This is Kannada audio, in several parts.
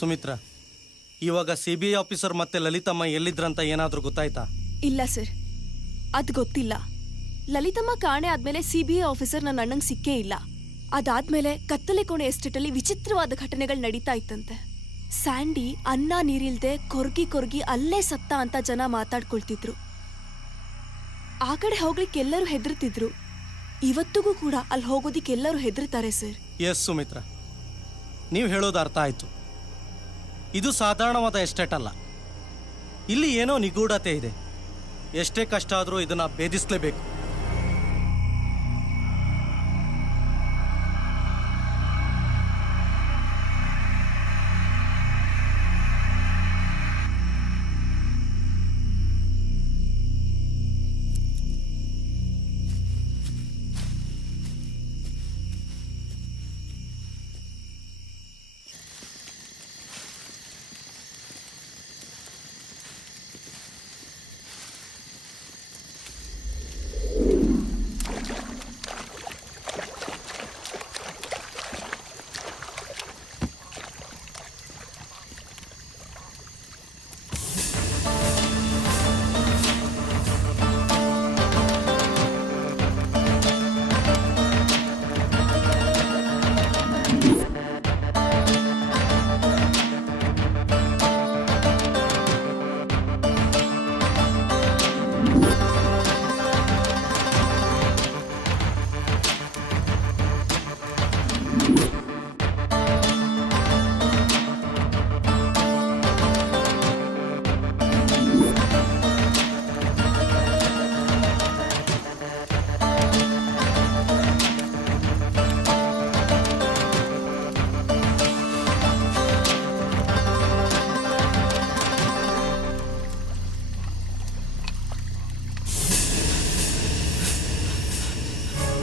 ಸುಮಿತ್ರಾ, ಇವಾಗ CBI ಆಫೀಸರ್ ಮತ್ತೆ ಲಲಿತಮ್ಮ ಎಲ್ಲಿದ್ರಂತ ಏನಾದ್ರೂ ಗೊತ್ತಾಯ್ತಾ? ಇಲ್ಲ ಸರ್, ಅದು ಗೊತ್ತಿಲ್ಲ. ಲಲಿತಮ್ಮ ಕಾಣೆ ಆದ್ಮೇಲೆ CBI ಆಫೀಸರ್ ನನ್ನ ಅಣ್ಣಂಗೆ ಸಿಕ್ಕೇ ಇಲ್ಲ. ಅದಾದ್ಮೇಲೆ ಕತ್ತಲೆ ಕೋಣೆ ಎಸ್ಟೇಟಲ್ಲಿ ವಿಚಿತ್ರವಾದ ಘಟನೆಗಳು ನಡೀತಾ ಇತ್ತಂತೆ. ಸ್ಯಾಂಡಿ ಅನ್ನ ನೀರಿಲ್ದೆ ಕೊರ್ಗಿ ಅಲ್ಲೇ ಸತ್ತ ಅಂತ ಜನ ಮಾತಾಡ್ಕೊಳ್ತಿದ್ರು. ಆ ಕಡೆ ಹೋಗ್ಲಿಕ್ಕೆ ಎಲ್ಲರೂ ಹೆದರ್ತಿದ್ರು. ಇವತ್ತಿಗೂ ಕೂಡ ಅಲ್ಲಿ ಹೋಗೋದಿಕ್ಕೆ ಎಲ್ಲರೂ ಹೆದರ್ತಾರೆ ಸರ್. ಎಸ್ ಸುಮಿತ್ರಾ, ನೀವು ಹೇಳೋದು ಅರ್ಥ ಆಯ್ತು. ಇದು ಸಾಧಾರಣವಾದ ಎಸ್ಟೇಟ್ ಅಲ್ಲ. ಇಲ್ಲಿ ಏನೋ ನಿಗೂಢತೆ ಇದೆ. ಎಷ್ಟೇ ಕಷ್ಟ ಆದರೂ ಇದನ್ನ ಭೇದಿಸಲೇಬೇಕು.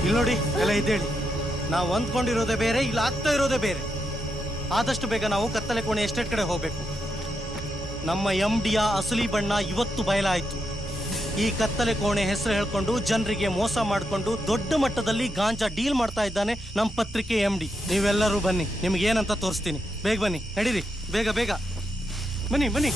ಇಲ್ಲಿ ನೋಡಿ, ಎಲ್ಲ ಇದ್ದೇಳಿ. ನಾವು ಅಂದ್ಕೊಂಡಿರೋದೇ ಬೇರೆ, ಇಲ್ಲ ಆಗ್ತಾ ಇರೋದೇ ಬೇರೆ. ಆದಷ್ಟು ಬೇಗ ನಾವು ಕತ್ತಲೆ ಕೋಣೆ ಎಸ್ಟೇಟ್ ಕಡೆ ಹೋಗ್ಬೇಕು. ನಮ್ಮ MDಯ ಅಸಲಿ ಬಣ್ಣ ಇವತ್ತು ಬಯಲಾಯಿತು. ಈ ಕತ್ತಲೆ ಕೋಣೆ ಹೆಸರು ಹೇಳ್ಕೊಂಡು ಜನರಿಗೆ ಮೋಸ ಮಾಡಿಕೊಂಡು ದೊಡ್ಡ ಮಟ್ಟದಲ್ಲಿ ಗಾಂಜಾ ಡೀಲ್ ಮಾಡ್ತಾ ಇದ್ದಾನೆ ನಮ್ಮ ಪತ್ರಿಕೆ MD. ನೀವೆಲ್ಲರೂ ಬನ್ನಿ, ನಿಮ್ಗೆ ಏನಂತ ತೋರಿಸ್ತೀನಿ. ಬೇಗ ಬನ್ನಿ, ನಡೀರಿ, ಬೇಗ ಬೇಗ ಬನ್ನಿ ಬನ್ನಿ.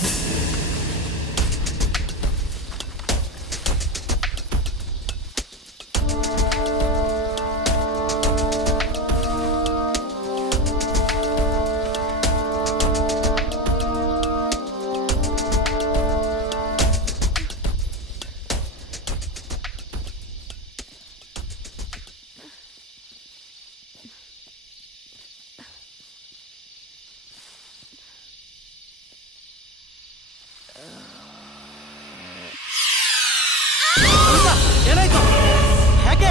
ಏನಾಯ್ತು? ಯಾಕೆ?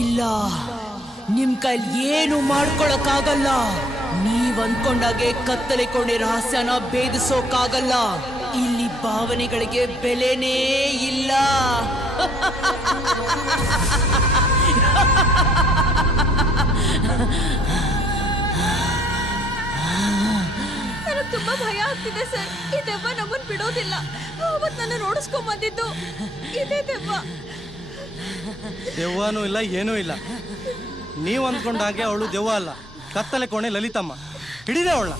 ಇಲ್ಲ, ನಿಮ್ ಕೈಲಿ ಏನು ಮಾಡ್ಕೊಳಕ್ಕಾಗಲ್ಲ. ನೀವ್ ಅಂದ್ಕೊಂಡಾಗೆ ಕತ್ತಲೆ ಕೋಣೆ ರಹಸ್ಯನ ಭೇದಿಸೋಕಾಗಲ್ಲ. ಇಲ್ಲಿ ಭಾವನೆಗಳಿಗೆ ಬೆಲೆನೇ ಇಲ್ಲ. ತುಂಬಾ ಭಯ ಆಗ್ತಿದೆ ಸರ್. ಈ ದೆವ್ವ ನಮ್ಮನ್ನು ಬಿಡೋದಿಲ್ಲ. ಅವತ್ತು ನನ್ನ ನೋಡಿಸ್ಕೊಂಡ್ ಬಂದಿದ್ದು ಇದೇ ದೆವ್ವ. ದೆವ್ವನೂ ಇಲ್ಲ, ಏನೂ ಇಲ್ಲ. ನೀವು ಅಂದ್ಕೊಂಡ ಹಾಗೆ ಅವಳು ದೆವ್ವ ಅಲ್ಲ, ಕತ್ತಲೆ ಕೋಣೆ ಲಲಿತಮ್ಮ. ಹಿಡಿದೆ ಅವಳ.